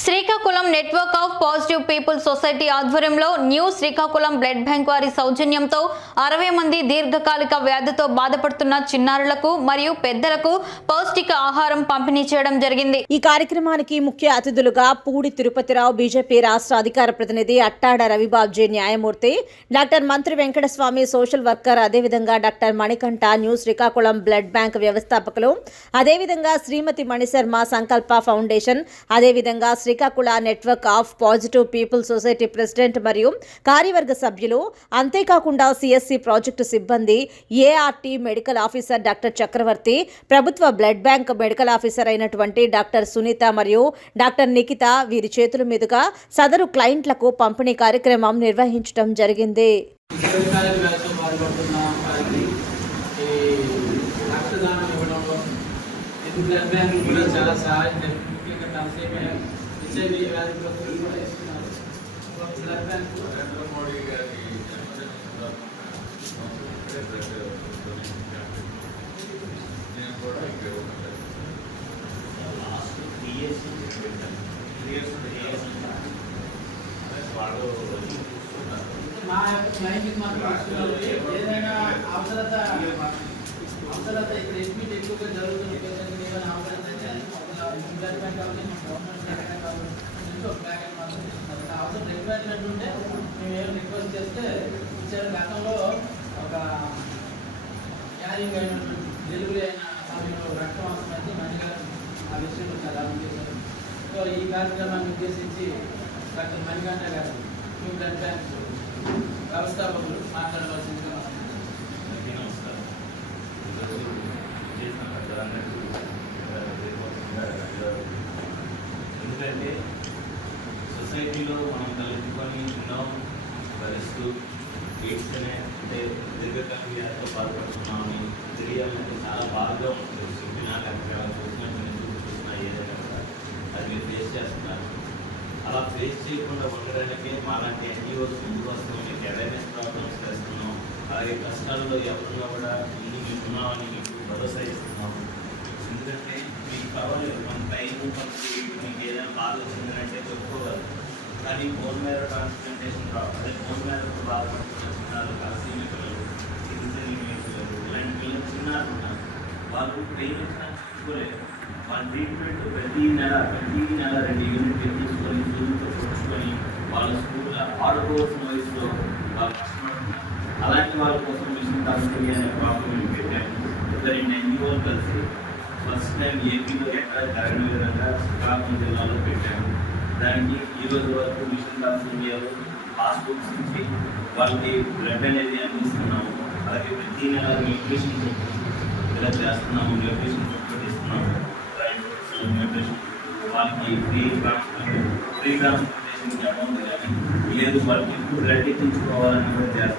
Srikakulam network of positive people society ఆధ్వర్యంలో new Srikakulam blood bank వారి సౌజన్యంతో 60 మంది దీర్ఘకాలిక వ్యాధితో బాధపడుతున్న చిన్నారులకు మరియు పెద్దలకు పౌష్టిక ఆహారం పంపిణీ చేయడం జరిగింది. ఈ కార్యక్రమానికి ముఖ్య అతిథులుగా పూడి తిరుపతిరావు, బీజేపీ రాష్ట్ర అధికార ప్రతినిధి అట్టాడ రవిబాబ్జీ, న్యాయమూర్తి doctor Mantri Venkataswamy, social worker, అదేవిధంగా doctor Manikanta, new Srikakulam blood bank వ్యవస్థాపకులు, అదేవిధంగా శ్రీమతి మణిశర్మ సంకల్ప ఫౌండేషన్, అదేవిధంగా Srikakula network of positive people society president మరియు కార్యవర్గ సభ్యులు, అంతేకాకుండా సిఎస్సి ప్రాజెక్టు సిబ్బంది, ART medical officer doctor Chakravarthi, ప్రభుత్వ బ్లడ్ బ్యాంక్ మెడికల్ ఆఫీసర్ అయినటువంటి డాక్టర్ సునీత మరియు డాక్టర్ నిఖిత వీరి చేతుల మీదుగా సదరు క్లయింట్లకు పంపిణీ కార్యక్రమం నిర్వహించడం జరిగింది. బ్లడ్ బ్యాంక్ కూడా చాలా సహాయం ముఖ్యంగా తలసేమ హెచ్ఐవి వ్యాధితో కూడా ఇస్తున్నారు. బ్లడ్ బ్యాంక్ నరేంద్ర మోడీ గారి మా యొక్క క్లైంట్కి మాత్రం ఏదైనా అవసరత ఇక్కడ ఎడ్మిట్ ఎక్కువగా జరుగుతుంది. ఏదైనా అవసరం అయితే బ్లడ్ బ్యాంక్ అవసరం రిక్వైర్మెంట్ ఉంటే మేము ఏమైనా రిక్వెస్ట్ చేస్తే ఇచ్చారు. గతంలో ఒక క్యారింగ్ అయినటువంటి డెలివరీ అయిన సమయంలో రక్తం అవసరం అయితే మంచిగా ఆ విషయంలో చాలా చేశారు. సో ఈ కార్యక్రమాన్ని ఉద్దేశించి డాక్టర్ మణికంఠ గారు న్యూ బ్లడ్ బ్యాంక్ వ్యవస్థాపకులు మాట్లాడవలసిందిగా. ఎందుకంటే సొసైటీలో మనం తలెత్తుకొని ఉన్నాం భరిస్తూ ఎయిడ్స్ అంటే దీర్ఘకాలిక వ్యాధితో బాధపడుతున్నామని తెలియాలంటే చాలా బాధగా ఉంటుంది. చెప్పినా లేకపోతే చూసినా ఏదైనా కూడా అది మీరు ఫేస్ చేస్తున్నారు. అలా ఫేస్ చేయకుండా ఉండడానికే మాలాంటి ఎన్జిఓస్ ముందు వస్తాం, మీకు అవేర్నెస్ ప్రోగ్రామ్స్ చేస్తున్నాం. అలాగే కష్టాల్లో ఎవరున్నా కూడా ముందు మీకు ఉన్నామని మీకు భరోసా ఇస్తున్నాము. ఎందుకంటే మీకు కావాలి మన టైం మనకి మీకు ఏదైనా బాధ వచ్చిందంటే చెప్పుకోవాలి. కానీ బోన్ మ్యారో ట్రాన్స్ప్లాంటేషన్ అదే బోన్ మ్యారోతో బాధపడుతున్న చిన్నారు, కలసీమియా పిల్లలు, సిరిసెలీమియా పిల్లలు, ఇలాంటి పిల్లలు చిన్నారు ఉన్నారు. వాళ్ళు ట్రైన్ వచ్చినా చూసుకోలేదు. వాళ్ళ ట్రీట్మెంట్ ప్రతి నెల 2 యూనిట్ తీసుకొని చూసుతో చూసుకొని వాళ్ళ స్కూల్ ఆడుకోవాల్సిన వయసులో వాళ్ళు కష్టపడుతున్నారు. అలాంటి వాళ్ళ కోసం మిషన్ కాస్టరీ అనే ప్రాబ్లం పెట్టాము. 2 ఎన్జిఓలు కలిసి ఫస్ట్ టైం ఏపీలో ఎక్కడ జరగని విధంగా శ్రీకాకుళం జిల్లాలో పెట్టాము. దానికి ఈరోజు వరకు మిషన్ కాస్టరీలో పాస్బుక్స్ ఇచ్చి వాళ్ళకి బ్లడ్ అనేది అందిస్తున్నాము. అలాగే ప్రతి నెల న్యూట్రిషన్ ఇలా చేస్తున్నాము. న్యూట్రిషన్ ఇస్తున్నాము. న్యూట్రిషన్ వాళ్ళకి ఫ్రీ ట్రాన్స్ప్లాంటేషన్కి అమౌంట్ కానీ లేదు, వాళ్ళకి బ్లడ్ ఇచ్చుకోవాలని కూడా చేస్తాం.